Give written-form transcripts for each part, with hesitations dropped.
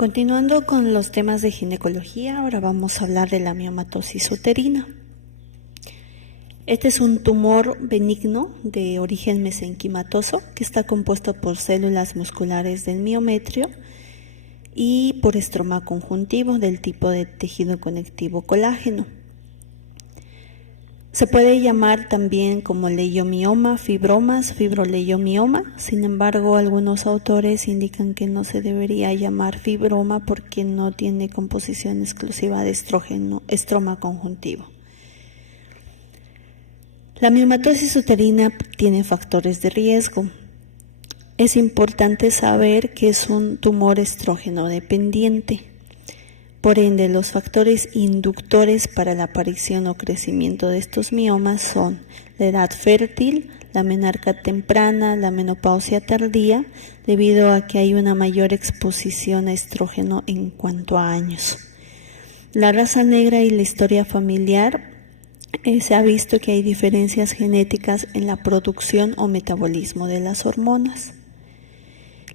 Continuando con los temas de ginecología, ahora vamos a hablar de la miomatosis uterina. Este es un tumor benigno de origen mesenquimatoso que está compuesto por células musculares del miometrio y por estroma conjuntivo del tipo de tejido conectivo colágeno. Se puede llamar también como leiomioma, fibromas, fibroleiomioma. Sin embargo, algunos autores indican que no se debería llamar fibroma porque no tiene composición exclusiva de estrógeno, estroma conjuntivo. La miomatosis uterina tiene factores de riesgo. Es importante saber que es un tumor estrógeno dependiente. Por ende, los factores inductores para la aparición o crecimiento de estos miomas son la edad fértil, la menarca temprana, la menopausia tardía, debido a que hay una mayor exposición a estrógeno en cuanto a años. La raza negra y la historia familiar, se ha visto que hay diferencias genéticas en la producción o metabolismo de las hormonas.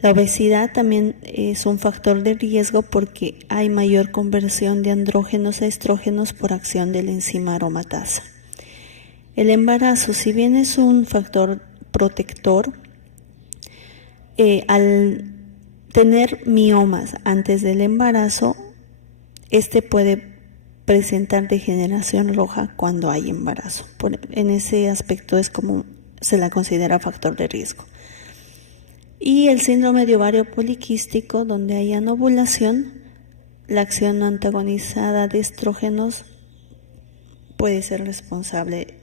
La obesidad también es un factor de riesgo porque hay mayor conversión de andrógenos a estrógenos por acción de la enzima aromatasa. El embarazo, si bien es un factor protector, al tener miomas antes del embarazo, este puede presentar degeneración roja cuando hay embarazo. En ese aspecto es como se la considera factor de riesgo. Y el síndrome de ovario poliquístico, donde hay anovulación, la acción antagonizada de estrógenos puede ser responsable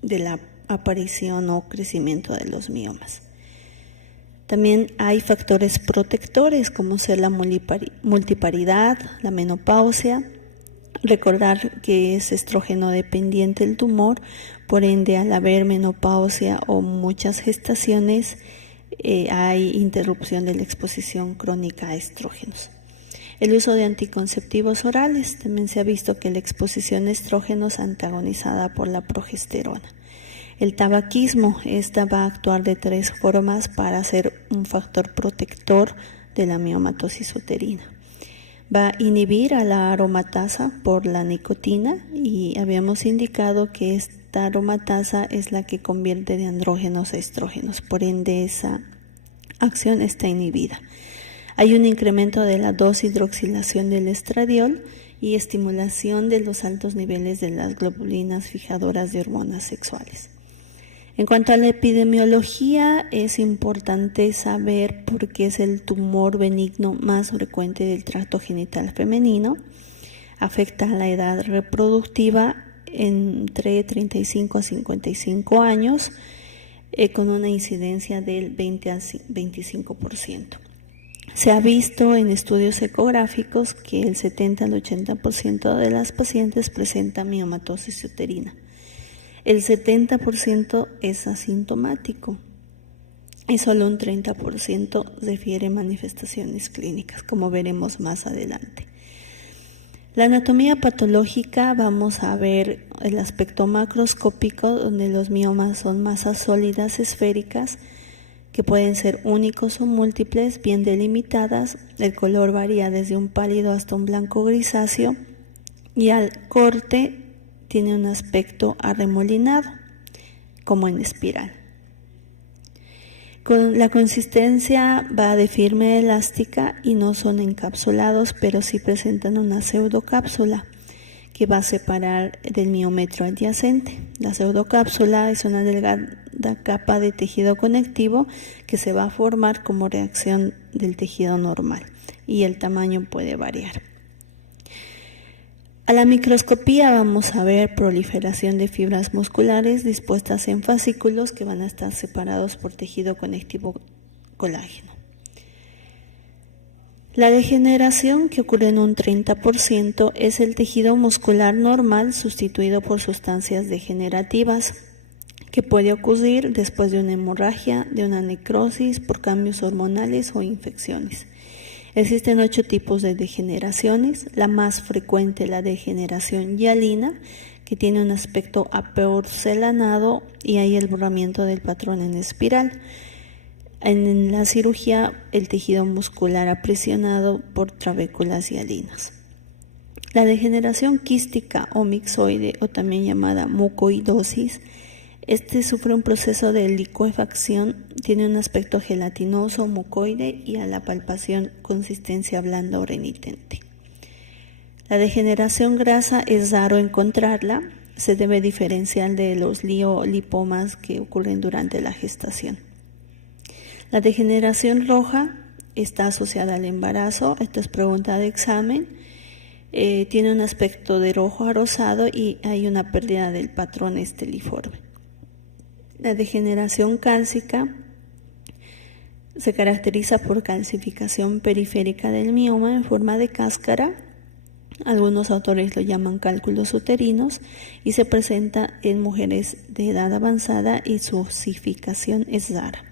de la aparición o crecimiento de los miomas. También hay factores protectores como ser la multiparidad, la menopausia. Recordar que es estrógeno dependiente el tumor, por ende al haber menopausia o muchas gestaciones, hay interrupción de la exposición crónica a estrógenos. El uso de anticonceptivos orales, también se ha visto que la exposición a estrógenos antagonizada por la progesterona. El tabaquismo, esta va a actuar de 3 formas para ser un factor protector de la miomatosis uterina. Va a inhibir a la aromatasa por la nicotina y habíamos indicado que esta aromatasa es la que convierte de andrógenos a estrógenos, por ende esa acción está inhibida. Hay un incremento de la 2-hidroxilación del estradiol y estimulación de los altos niveles de las globulinas fijadoras de hormonas sexuales. En cuanto a la epidemiología, es importante saber por qué es el tumor benigno más frecuente del tracto genital femenino. Afecta a la edad reproductiva entre 35 a 55 años, con una incidencia del 20 al 25%. Se ha visto en estudios ecográficos que el 70 al 80% de las pacientes presenta miomatosis uterina. El 70% es asintomático y solo un 30% refiere manifestaciones clínicas, como veremos más adelante. La anatomía patológica, vamos a ver el aspecto macroscópico, donde los miomas son masas sólidas esféricas que pueden ser únicos o múltiples, bien delimitadas. El color varía desde un pálido hasta un blanco grisáceo y al corte tiene un aspecto arremolinado, como en espiral. Con la consistencia va de firme elástica y no son encapsulados, pero sí presentan una pseudocápsula que va a separar del miometrio adyacente. La pseudocápsula es una delgada capa de tejido conectivo que se va a formar como reacción del tejido normal y el tamaño puede variar. A la microscopía vamos a ver proliferación de fibras musculares dispuestas en fascículos que van a estar separados por tejido conectivo colágeno. La degeneración, que ocurre en un 30%, es el tejido muscular normal sustituido por sustancias degenerativas, que puede ocurrir después de una hemorragia, de una necrosis, por cambios hormonales o infecciones. Existen 8 tipos de degeneraciones. La más frecuente, la degeneración hialina, que tiene un aspecto aporcelanado y hay el borramiento del patrón en espiral. En la cirugía, el tejido muscular aprisionado por trabéculas hialinas. La degeneración quística o mixoide, o también llamada mucoidosis, sufre un proceso de licuefacción, tiene un aspecto gelatinoso, mucoide y a la palpación consistencia blanda o renitente. La degeneración grasa es raro encontrarla, se debe diferenciar de los lipomas que ocurren durante la gestación. La degeneración roja está asociada al embarazo, esta es pregunta de examen. Tiene un aspecto de rojo a rosado y hay una pérdida del patrón esteliforme. La degeneración cálcica se caracteriza por calcificación periférica del mioma en forma de cáscara. Algunos autores lo llaman cálculos uterinos y se presenta en mujeres de edad avanzada y su osificación es rara.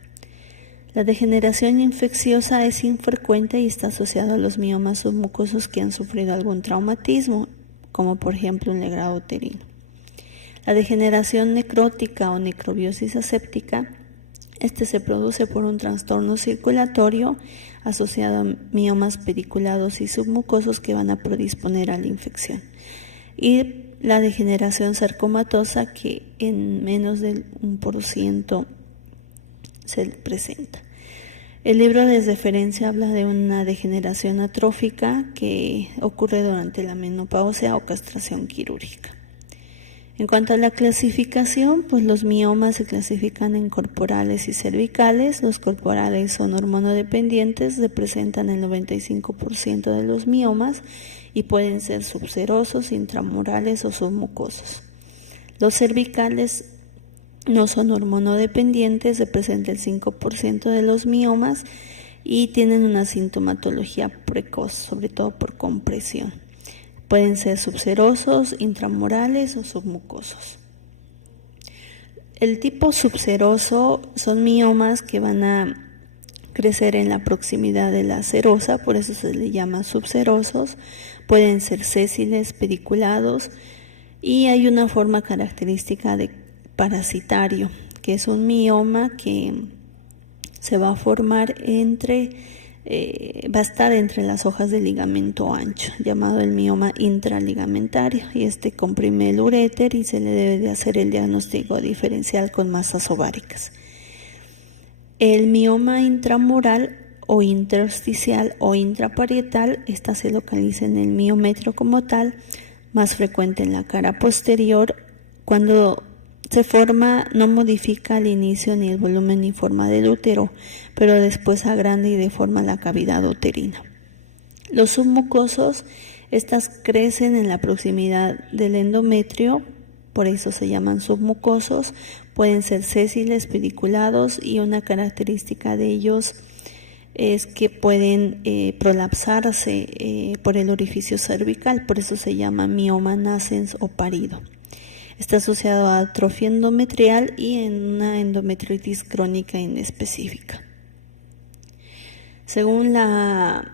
La degeneración infecciosa es infrecuente y está asociada a los miomas submucosos que han sufrido algún traumatismo, como por ejemplo un legrado uterino. La degeneración necrótica o necrobiosis aséptica, se produce por un trastorno circulatorio asociado a miomas pediculados y submucosos que van a predisponer a la infección. Y la degeneración sarcomatosa, que en menos del 1% se presenta. El libro de referencia habla de una degeneración atrófica que ocurre durante la menopausia o castración quirúrgica. En cuanto a la clasificación, pues los miomas se clasifican en corporales y cervicales. Los corporales son hormonodependientes, representan el 95% de los miomas y pueden ser subserosos, intramurales o submucosos. Los cervicales no son hormonodependientes, representan el 5% de los miomas y tienen una sintomatología precoz, sobre todo por compresión. Pueden ser subserosos, intramurales o submucosos. El tipo subseroso son miomas que van a crecer en la proximidad de la serosa, por eso se le llama subserosos. Pueden ser sésiles, pediculados y hay una forma característica de parasitario, que es un mioma que se va a formar va a estar entre las hojas del ligamento ancho, llamado el mioma intraligamentario, y comprime el uréter y se le debe de hacer el diagnóstico diferencial con masas ováricas. El mioma intramural o intersticial o intraparietal, esta se localiza en el miometrio como tal, más frecuente en la cara posterior. Cuando se forma, no modifica al inicio ni el volumen ni forma del útero, pero después agranda y deforma la cavidad uterina. Los submucosos, estas crecen en la proximidad del endometrio, por eso se llaman submucosos. Pueden ser sésiles, pediculados y una característica de ellos es que pueden prolapsarse por el orificio cervical, por eso se llama mioma nascens o parido. Está asociado a atrofia endometrial y en una endometritis crónica inespecífica. Según la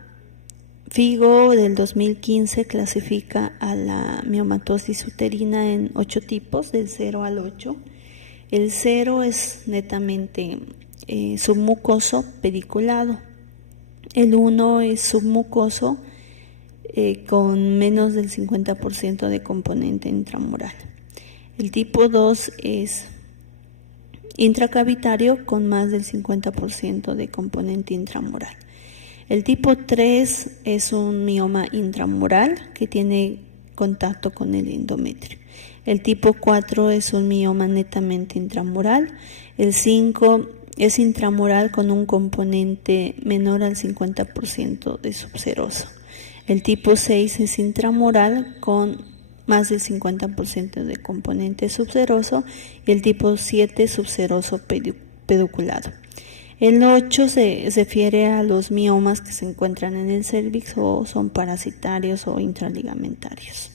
FIGO del 2015 clasifica a la miomatosis uterina en 8 tipos, del 0 al 8. El 0 es netamente submucoso pediculado. El 1 es submucoso con menos del 50% de componente intramural. El tipo 2 es intracavitario con más del 50% de componente intramural. El tipo 3 es un mioma intramural que tiene contacto con el endometrio. El tipo 4 es un mioma netamente intramural. El 5 es intramural con un componente menor al 50% de subseroso. El tipo 6 es intramural con más del 50% de componente subseroso y el tipo 7 subseroso peduculado. El 8 se refiere a los miomas que se encuentran en el cérvix o son parasitarios o intraligamentarios.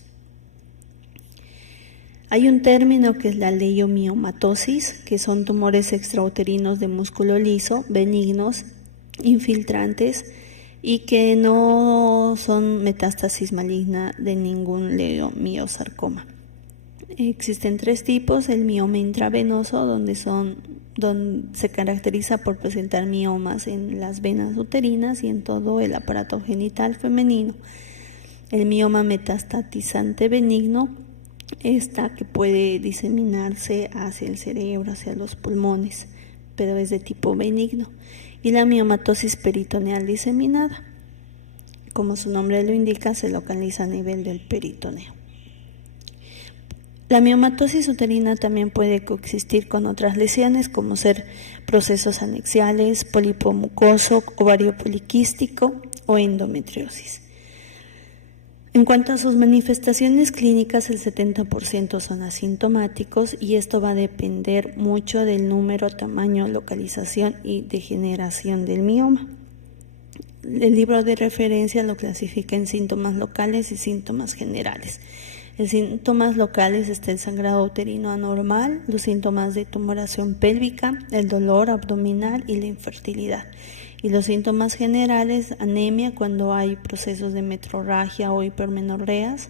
Hay un término que es la leiomiomatosis, que son tumores extrauterinos de músculo liso, benignos, infiltrantes y que no son metástasis maligna de ningún leiomiosarcoma. Existen 3 tipos: el mioma intravenoso, donde son se caracteriza por presentar miomas en las venas uterinas y en todo el aparato genital femenino. El mioma metastatizante benigno que puede diseminarse hacia el cerebro, hacia los pulmones, pero es de tipo benigno. Y la miomatosis peritoneal diseminada, como su nombre lo indica, se localiza a nivel del peritoneo. La miomatosis uterina también puede coexistir con otras lesiones, como ser procesos anexiales, pólipo mucoso, ovario poliquístico o endometriosis. En cuanto a sus manifestaciones clínicas, el 70% son asintomáticos y esto va a depender mucho del número, tamaño, localización y degeneración del mioma. El libro de referencia lo clasifica en síntomas locales y síntomas generales. En síntomas locales está el sangrado uterino anormal, los síntomas de tumoración pélvica, el dolor abdominal y la infertilidad. Y los síntomas generales, anemia cuando hay procesos de metrorragia o hipermenorreas,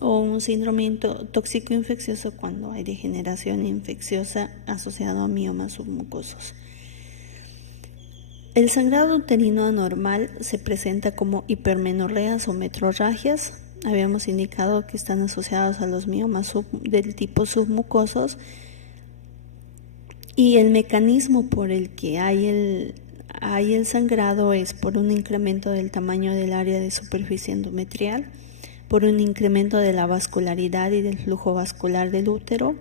o un síndrome tóxico infeccioso cuando hay degeneración infecciosa asociada a miomas submucosos. El sangrado uterino anormal se presenta como hipermenorreas o metrorragias. Habíamos indicado que están asociados a los miomas del tipo submucosos, y el mecanismo por el que hay el sangrado es por un incremento del tamaño del área de superficie endometrial, por un incremento de la vascularidad y del flujo vascular del útero.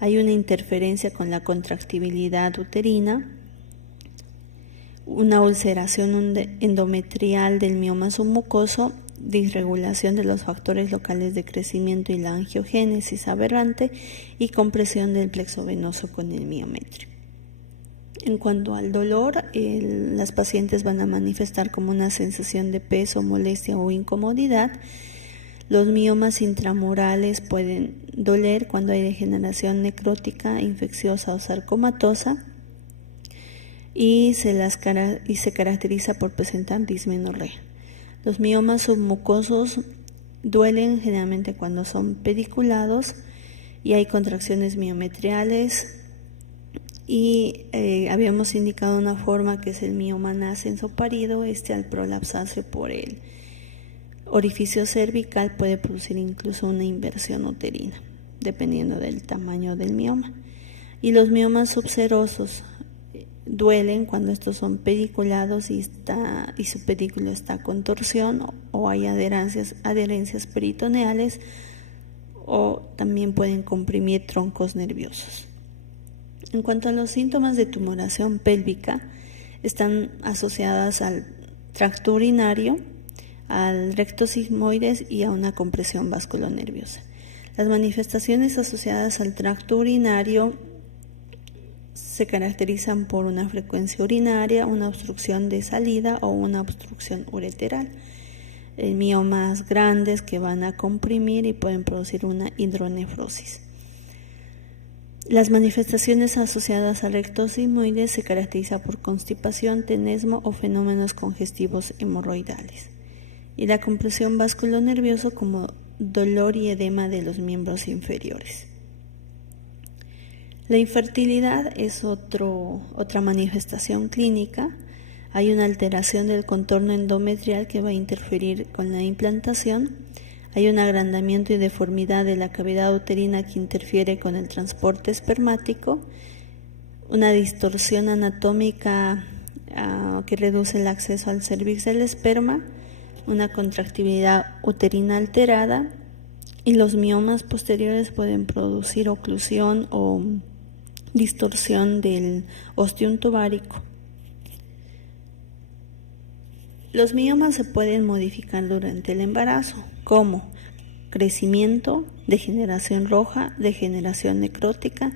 Hay una interferencia con la contractibilidad uterina, una ulceración endometrial del mioma submucoso, disregulación de los factores locales de crecimiento y la angiogénesis aberrante y compresión del plexo venoso con el miometrio. En cuanto al dolor, las pacientes van a manifestar como una sensación de peso, molestia o incomodidad. Los miomas intramurales pueden doler cuando hay degeneración necrótica, infecciosa o sarcomatosa, y se caracteriza por presentar dismenorrea. Los miomas submucosos duelen generalmente cuando son pediculados y hay contracciones miometriales, y habíamos indicado una forma que es el mioma nascens o parido. Al prolapsarse por el orificio cervical puede producir incluso una inversión uterina, dependiendo del tamaño del mioma. Y los miomas subserosos duelen cuando estos son pediculados y su pedículo está con torsión o hay adherencias peritoneales, o también pueden comprimir troncos nerviosos. En cuanto a los síntomas de tumoración pélvica, están asociadas al tracto urinario, al recto sigmoides y a una compresión vasculonerviosa. Las manifestaciones asociadas al tracto urinario se caracterizan por una frecuencia urinaria, una obstrucción de salida o una obstrucción ureteral. Miomas grandes que van a comprimir y pueden producir una hidronefrosis. Las manifestaciones asociadas al recto sigmoides se caracterizan por constipación, tenesmo o fenómenos congestivos hemorroidales. Y la compresión vasculonerviosa como dolor y edema de los miembros inferiores. La infertilidad es otra manifestación clínica. Hay una alteración del contorno endometrial que va a interferir con la implantación. Hay un agrandamiento y deformidad de la cavidad uterina que interfiere con el transporte espermático. Una distorsión anatómica que reduce el acceso al cervix del esperma. Una contractibilidad uterina alterada. Y los miomas posteriores pueden producir oclusión o distorsión del ostium tubárico. Los miomas se pueden modificar durante el embarazo, como crecimiento, degeneración roja, degeneración necrótica,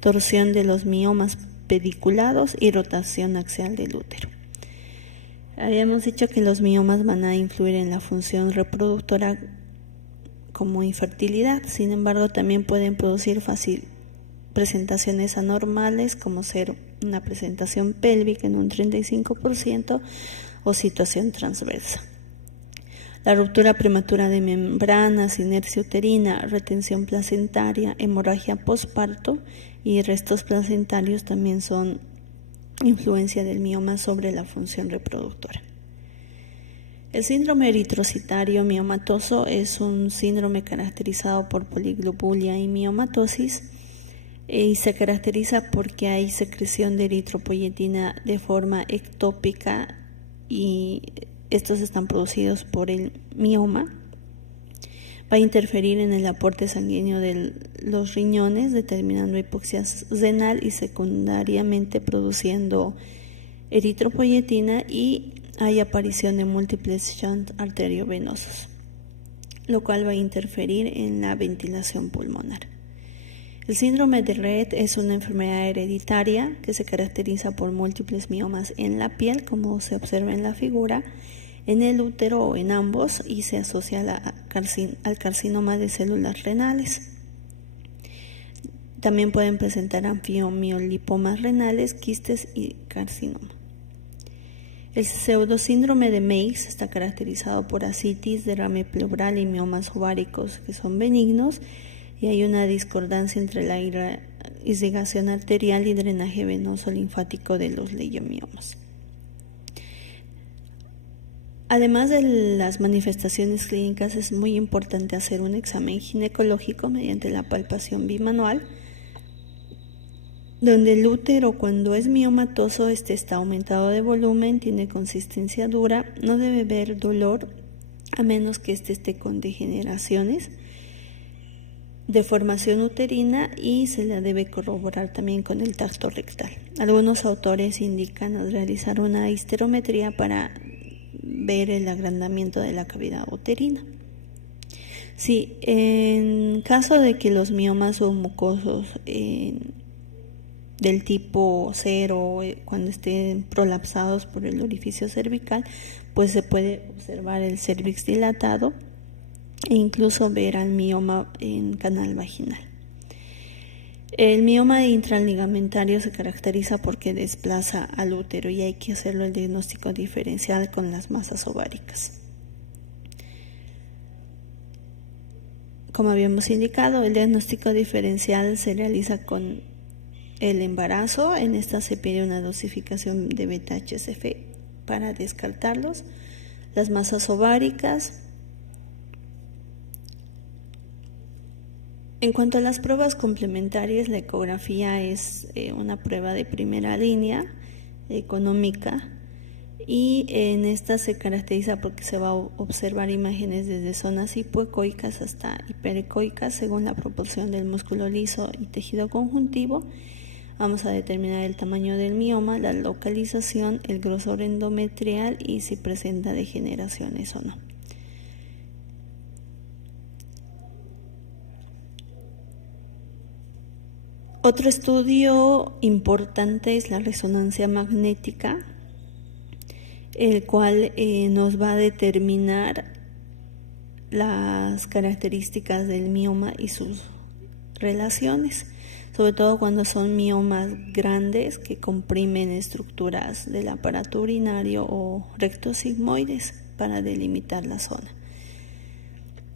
torsión de los miomas pediculados y rotación axial del útero. Habíamos dicho que los miomas van a influir en la función reproductora como infertilidad, sin embargo también pueden producir presentaciones anormales, como ser una presentación pélvica en un 35% o situación transversa. La ruptura prematura de membranas, inercia uterina, retención placentaria, hemorragia postparto y restos placentarios también son influencia del mioma sobre la función reproductora. El síndrome eritrocitario miomatoso es un síndrome caracterizado por poliglobulia y miomatosis y se caracteriza porque hay secreción de eritropoyetina de forma ectópica y estos están producidos por el mioma. Va a interferir en el aporte sanguíneo de los riñones, determinando hipoxia renal y secundariamente produciendo eritropoyetina, y hay aparición de múltiples shunts arteriovenosos, lo cual va a interferir en la ventilación pulmonar. El síndrome de Rett es una enfermedad hereditaria que se caracteriza por múltiples miomas en la piel, como se observa en la figura, en el útero o en ambos, y se asocia al carcinoma de células renales. También pueden presentar anfiomiolipomas renales, quistes y carcinoma. El pseudosíndrome de Meigs está caracterizado por ascitis, derrame pleural y miomas ováricos que son benignos, y hay una discordancia entre la irrigación arterial y drenaje venoso linfático de los leiomiomas. Además de las manifestaciones clínicas, es muy importante hacer un examen ginecológico mediante la palpación bimanual, donde el útero, cuando es miomatoso, está aumentado de volumen, tiene consistencia dura, no debe haber dolor a menos que esté con degeneraciones, deformación uterina, y se la debe corroborar también con el tacto rectal. Algunos autores indican realizar una histerometría para ver el agrandamiento de la cavidad uterina. Sí, en caso de que los miomas son mucosos del tipo 0, cuando estén prolapsados por el orificio cervical, pues se puede observar el cervix dilatado e incluso ver al mioma en canal vaginal. El mioma intraligamentario se caracteriza porque desplaza al útero y hay que hacerlo el diagnóstico diferencial con las masas ováricas. Como habíamos indicado, el diagnóstico diferencial se realiza con el embarazo. En esta se pide una dosificación de beta-HCG para descartarlos. Las masas ováricas. En cuanto a las pruebas complementarias, la ecografía es una prueba de primera línea, económica, y en esta se caracteriza porque se va a observar imágenes desde zonas hipoecoicas hasta hiperecoicas según la proporción del músculo liso y tejido conjuntivo. Vamos a determinar el tamaño del mioma, la localización, el grosor endometrial y si presenta degeneraciones o no. Otro estudio importante es la resonancia magnética, el cual nos va a determinar las características del mioma y sus relaciones, sobre todo cuando son miomas grandes que comprimen estructuras del aparato urinario o rectosigmoides para delimitar la zona.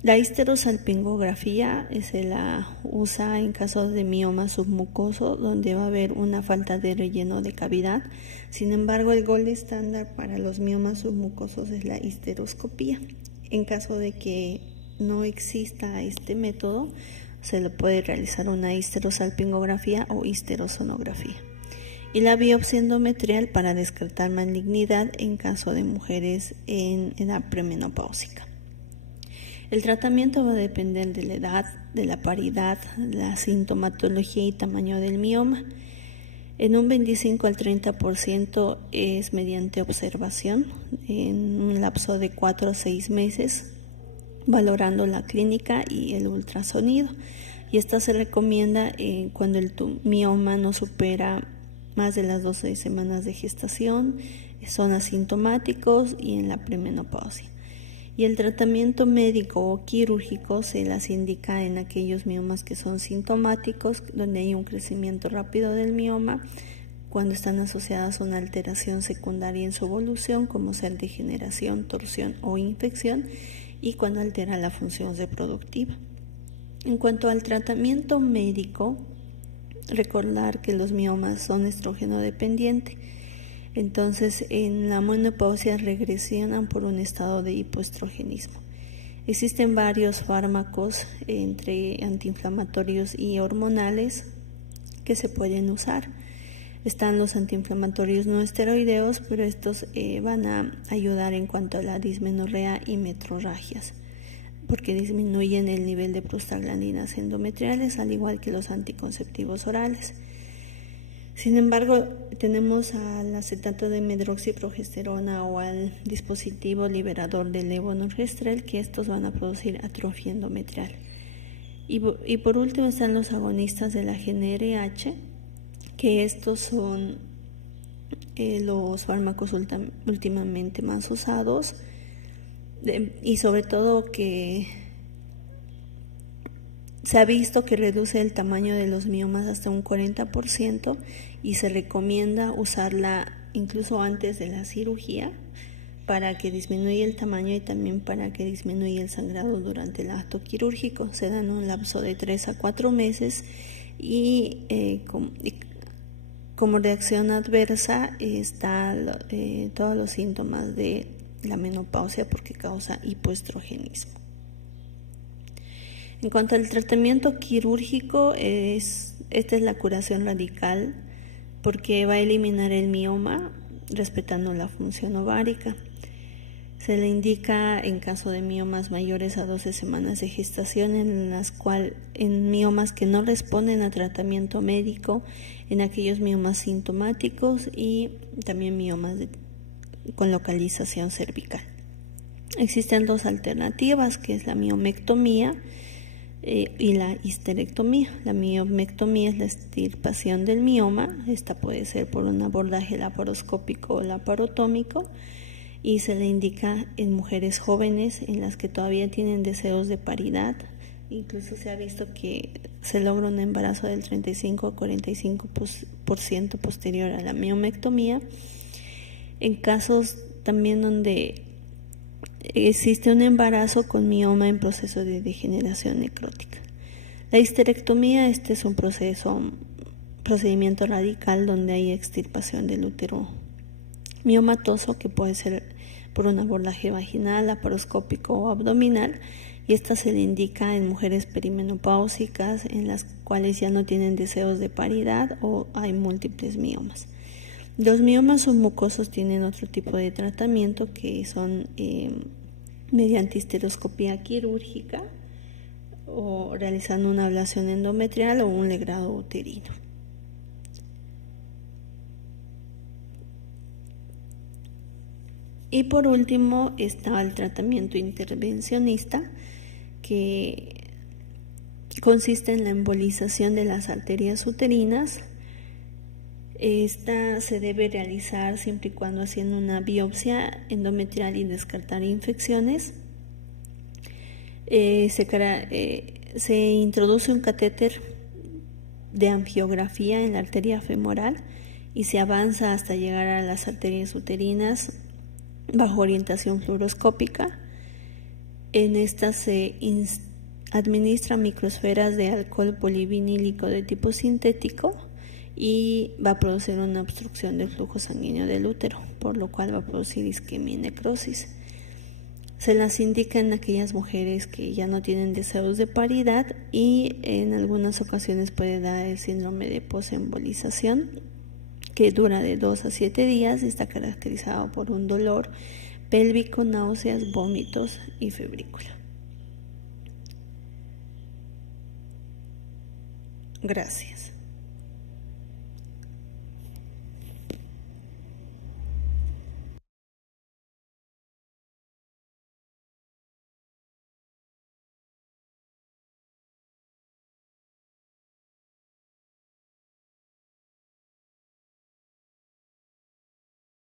La histerosalpingografía se la usa en casos de mioma submucoso, donde va a haber una falta de relleno de cavidad. Sin embargo, el gold estándar para los miomas submucosos es la histeroscopía. En caso de que no exista este método, se le puede realizar una histerosalpingografía o histerosonografía. Y la biopsia endometrial para descartar malignidad en caso de mujeres en edad premenopáusica. El tratamiento va a depender de la edad, de la paridad, la sintomatología y tamaño del mioma. En un 25 al 30% es mediante observación en un lapso de 4 a 6 meses, valorando la clínica y el ultrasonido. Y esta se recomienda cuando el mioma no supera más de las 12 semanas de gestación, son asintomáticos y en la premenopausia. Y el tratamiento médico o quirúrgico se las indica en aquellos miomas que son sintomáticos, donde hay un crecimiento rápido del mioma, cuando están asociadas a una alteración secundaria en su evolución, como ser degeneración, torsión o infección, y cuando altera la función reproductiva. En cuanto al tratamiento médico, recordar que los miomas son estrógeno dependiente. Entonces, en la menopausia regresionan por un estado de hipoestrogenismo. Existen varios fármacos entre antiinflamatorios y hormonales que se pueden usar. Están los antiinflamatorios no esteroideos, pero estos van a ayudar en cuanto a la dismenorrea y metrorragias, porque disminuyen el nivel de prostaglandinas endometriales, al igual que los anticonceptivos orales. Sin embargo, tenemos al acetato de medroxiprogesterona o al dispositivo liberador del levonorgestrel, que estos van a producir atrofia endometrial. Y por último están los agonistas de la GnRH, que estos son los fármacos últimamente más usados, y sobre todo que se ha visto que reduce el tamaño de los miomas hasta un 40% y se recomienda usarla incluso antes de la cirugía para que disminuya el tamaño y también para que disminuya el sangrado durante el acto quirúrgico. Se dan un lapso de 3 a 4 meses y como reacción adversa están todos los síntomas de la menopausia, porque causa hipoestrogenismo. En cuanto al tratamiento quirúrgico, esta es la curación radical, porque va a eliminar el mioma respetando la función ovárica. Se le indica en caso de miomas mayores a 12 semanas de gestación, en miomas que no responden a tratamiento médico, en aquellos miomas sintomáticos y también miomas con localización cervical. Existen dos alternativas, que es la miomectomía y la histerectomía. La miomectomía es la extirpación del mioma. Esta puede ser por un abordaje laparoscópico o laparotómico, y se le indica en mujeres jóvenes en las que todavía tienen deseos de paridad. Incluso se ha visto que se logra un embarazo del 35 a 45% posterior a la miomectomía. En casos también donde existe un embarazo con mioma en proceso de degeneración necrótica. La histerectomía, este es un procedimiento radical donde hay extirpación del útero miomatoso, que puede ser por un abordaje vaginal, laparoscópico o abdominal, y esta se le indica en mujeres perimenopáusicas en las cuales ya no tienen deseos de paridad o hay múltiples miomas. Los miomas submucosos tienen otro tipo de tratamiento, que son mediante histeroscopía quirúrgica o realizando una ablación endometrial o un legrado uterino. Y por último está el tratamiento intervencionista, que consiste en la embolización de las arterias uterinas. Esta se debe realizar siempre y cuando haciendo una biopsia endometrial y descartar infecciones. Se introduce un catéter de angiografía en la arteria femoral y se avanza hasta llegar a las arterias uterinas bajo orientación fluoroscópica. En esta se administra microesferas de alcohol polivinílico de tipo sintético y va a producir una obstrucción del flujo sanguíneo del útero, por lo cual va a producir isquemia y necrosis. Se las indica en aquellas mujeres que ya no tienen deseos de paridad, y en algunas ocasiones puede dar el síndrome de posembolización, que dura de 2 a 7 días y está caracterizado por un dolor pélvico, náuseas, vómitos y febrícula. Gracias.